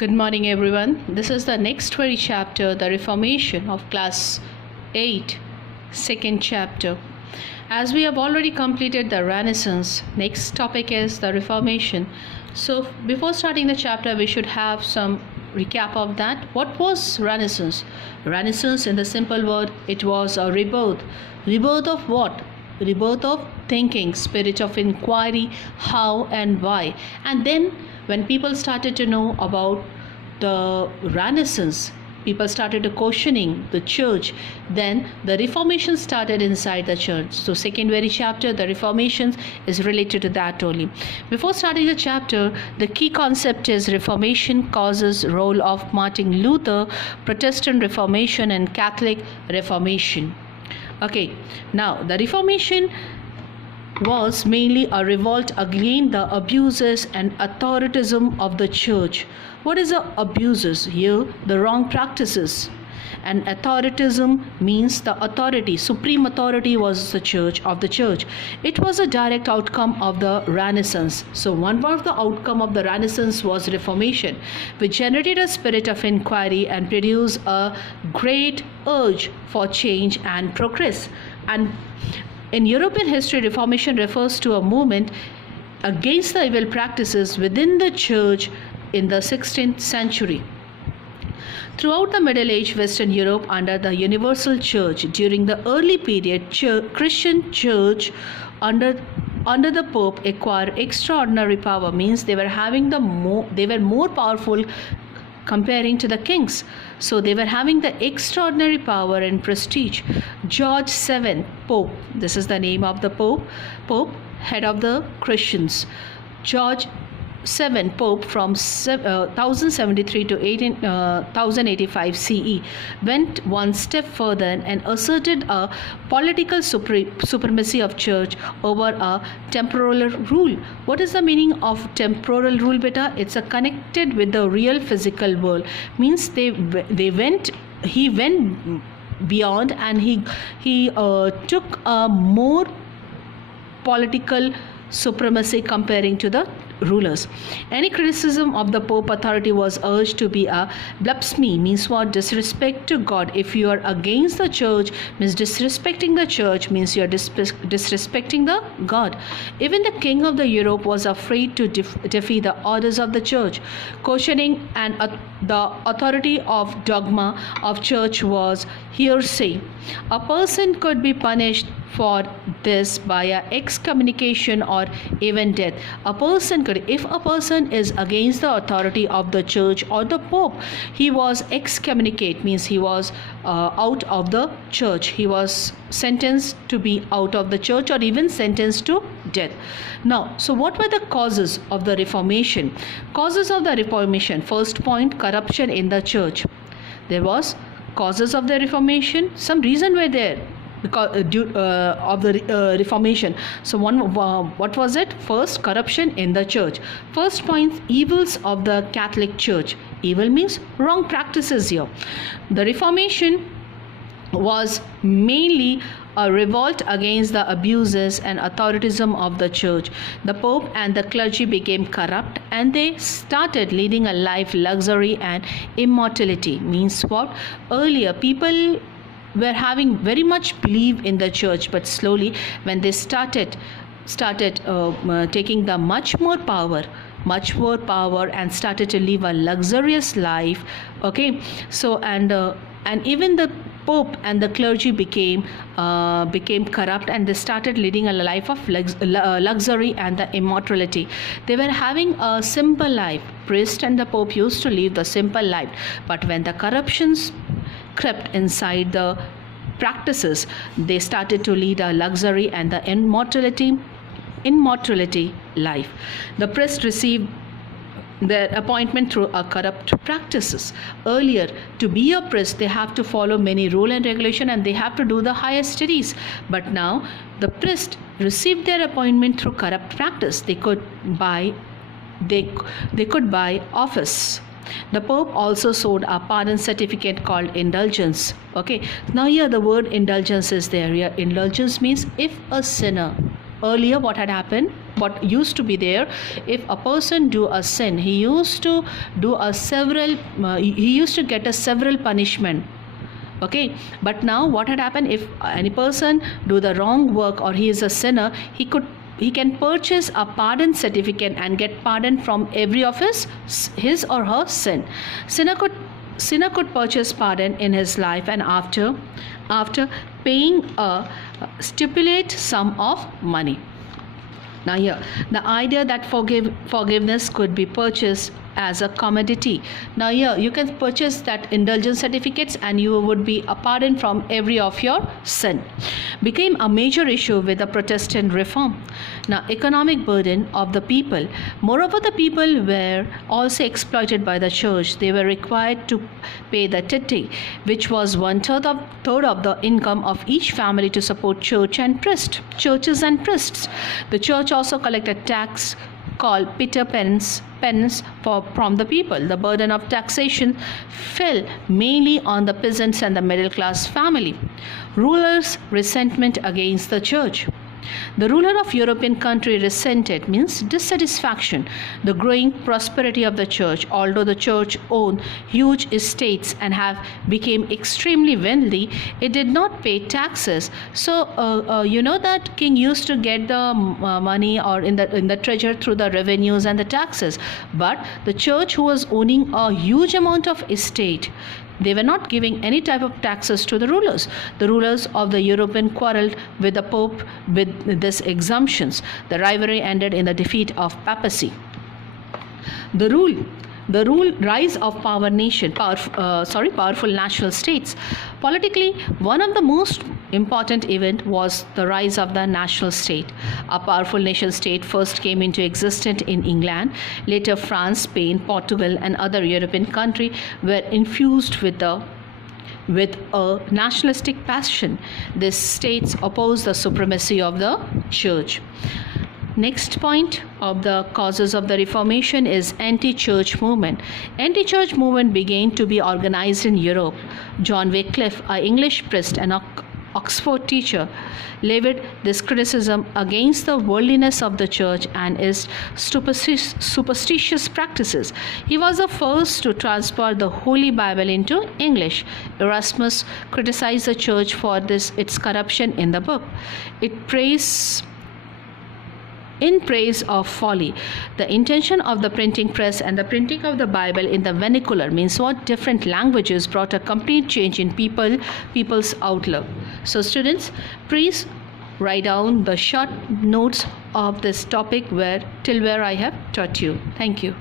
Good morning, everyone. This is the next very chapter, the Reformation of Class 8, second chapter. As we have already completed the Renaissance, next topic is the Reformation. So, before starting the chapter, we should have some recap of that. What was Renaissance? Renaissance, in the simple word, it was a rebirth. Rebirth of what? Rebirth of thinking, spirit of inquiry, how and why. And then when people started to know about the Renaissance, people started to questioning the church, then the Reformation started inside the church. So second very chapter, the Reformation, is related to that only. Before starting the chapter, the key concept is Reformation causes, role of Martin Luther, Protestant Reformation and Catholic Reformation. Okay, now the Reformation was mainly a revolt against the abuses and authoritism of the church. What is the abuses? Here, the wrong practices. And authoritism means the authority, supreme authority was the church. It was a direct outcome of the Renaissance. So one of the outcome of the Renaissance was Reformation, which generated a spirit of inquiry and produced a great urge for change and progress. And in European history, Reformation refers to a movement against the evil practices within the church in the 16th century. Throughout the Middle Age Western Europe under the Universal Church, during the early period, Christian church under the Pope acquired extraordinary power, means they were more powerful comparing to the kings. So they were having the extraordinary power and prestige. George VII, Pope, this is the name of the Pope, head of the Christians. George VII, Pope, from 1073 to 1085 CE, went one step further and asserted a political supremacy of church over a temporal rule. What is the meaning of temporal rule, beta? It's a connected with the real physical world. Means he went beyond, and he took a more political supremacy comparing to the rulers. Any criticism of the Pope authority was urged to be a blasphemy, means what? Disrespect to God. If you are against the church, means disrespecting the church, means you are disrespecting the God. Even the king of the Europe was afraid to defy the orders of the church. Questioning and the authority of dogma of church was heresy. A person could be punished for this by a excommunication or even death. If a person is against the authority of the church or the Pope, he was excommunicate, means he was out of the church. He was sentenced to be out of the church or even sentenced to death. Now, so what were the causes of the Reformation? Causes of the Reformation. First point, corruption in the church. There was causes of the Reformation. Some reason were there because of the Reformation. So what was it? First, corruption in the church. First point, evils of the Catholic Church. Evil means wrong practices here. The Reformation was mainly a revolt against the abuses and authoritism of the church. The Pope and the clergy became corrupt, and they started leading a life luxury and immortality. Means what? Earlier people were having very much belief in the church, but slowly when they started taking the much more power and started to live a luxurious life. Okay, so and even the Pope and the clergy became corrupt, and they started leading a life of luxury and the immortality. They were having a simple life. Priest and the Pope used to live the simple life, but when the corruptions crept inside the practices, they started to lead a luxury and the immortality life. The priest received their appointment through a corrupt practices. Earlier, to be a priest, they have to follow many rule and regulation, and they have to do the higher studies. But now the priest received their appointment through corrupt practice. They could buy office. The Pope also sold a pardon certificate called indulgence. Okay, now here the word indulgence is there. Here indulgence means if a sinner earlier what had happened, what used to be there, if a person do a sin, he used to get a several punishment. Okay, but now what had happened, if any person do the wrong work or he is a sinner, he can purchase a pardon certificate and get pardon from every of his or her sin. Sinner could purchase pardon in his life, and after paying a stipulate sum of money. Now here, the idea that forgiveness could be purchased as a commodity. Now here, you can purchase that indulgence certificates and you would be a pardon from every of your sin. Became a major issue with the Protestant reform. Now, economic burden of the people. Moreover, the people were also exploited by the church. They were required to pay the tithe, which was third of the income of each family to support churches and priests. The church also collected tax called Peter penance from the people. The burden of taxation fell mainly on the peasants and the middle class family. Rulers' resentment against the church. The ruler of European country resented, means dissatisfaction, the growing prosperity of the church. Although the church owned huge estates and have became extremely wealthy, it did not pay taxes. So you know that king used to get the money or in the treasure through the revenues and the taxes. But the church, who was owning a huge amount of estate, they were not giving any type of taxes to the rulers. The rulers of the European quarreled with the Pope with these exemptions. The rivalry ended in the defeat of papacy. The rise of powerful national states. Politically, one of the most important event was the rise of the national state. A powerful nation state first came into existence in England. Later, France, Spain, Portugal, and other European countries were infused with a nationalistic passion. These states opposed the supremacy of the church. Next point of the causes of the Reformation is anti-church movement. Anti-church movement began to be organized in Europe. John Wycliffe, an English priest and Oxford teacher, levied this criticism against the worldliness of the church and its superstitious practices. He was the first to transport the Holy Bible into English. Erasmus criticized the church for its corruption in the book. In praise of folly. The intention of the printing press and the printing of the Bible in the vernacular, means what, different languages, brought a complete change in people's outlook. So students, please write down the short notes of this topic where I have taught you. Thank you.